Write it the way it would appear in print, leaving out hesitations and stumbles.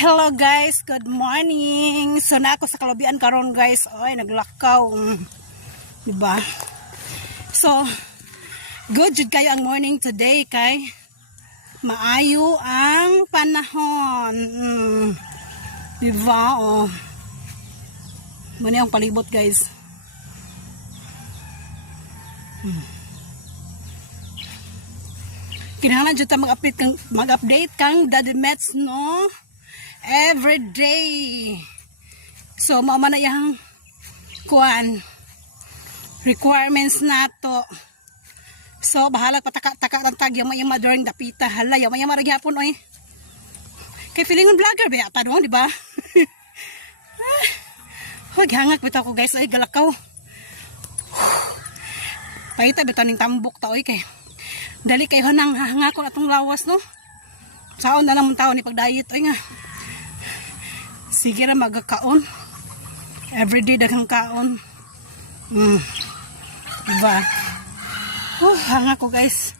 Hello guys, good morning. So na ako sa Kalubian karon guys. Ay naglakaw. Diba? So good jud kayo ang morning today kay maayo ang panahon. Diba? Oh. Muna yung palibot guys. Kinahanglan jud ta mag-update kang Daddy Mets no every day. So mao man na yang kuan requirements nato. So bahala pataka-taka ang tag yung during dapita hala yung gyapon oy. Kay feelingon vlogger ba pa no, di ba? Huwag hangak bitaw ko guys ay galakaw. Paita bitaw ning tambok ta oy kay dali kayo nang hangakon atong lawas no. Saon na lang taon ni pag-diet oy nga. Sige ra magakaon. Everyday daghang kaon. Diba? Hanga ko guys.